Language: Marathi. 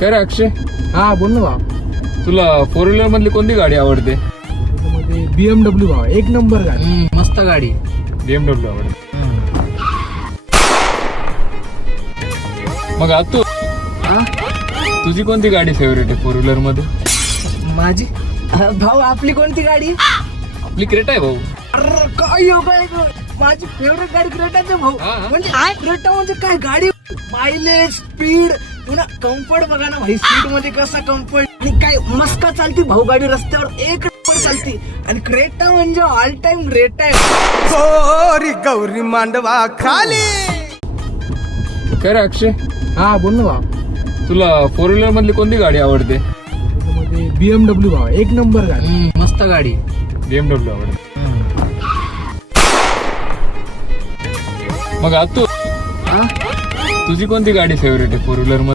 काय रे अक्षय, हा बोल ना भाव. तुला फोर व्हीलर मधली कोणती गाडी आवडते? त्याच्यामध्ये BMW भाव, एक नंबर गाडी. मस्त गाडी. BMW आवडते. मग आता तू तुझी कोणती गाडी फेवरेट आहे फोर व्हीलर मध्ये? माझी भाऊ आपली कोणती गाडी? आपली क्रेटा आहे भाऊ. अरे काय योगा आहे गं. माझी फेवरेट गाडी क्रेटाच आहे भाऊ. हा. म्हणजे क्रेटा म्हणजे काय गाडी, मायलेज, स्पीड, पुन्हा कम्फर्ट बघा ना भाई. सीट मध्ये कसा कम्फर्ट आणि काय मस्त चालती भाऊ गाडी, रस्त्यावर एक नंबर चालती. आणि क्रेटा म्हणजे ऑल टाइम ग्रेट आहे. गोरी गौरी मांडवा खाली. काय रे अक्षय, हा बोल ना भाव. तुला फोर व्हीलर मधली कोणती गाडी आवडते? त्याच्यामध्ये BMW भाव, एक नंबर गाडी. मस्त गाडी. BMW आवडते. मग आता तू तुझी कोणती गाडी फेवरेट आहे फोर व्हीलर मध्ये?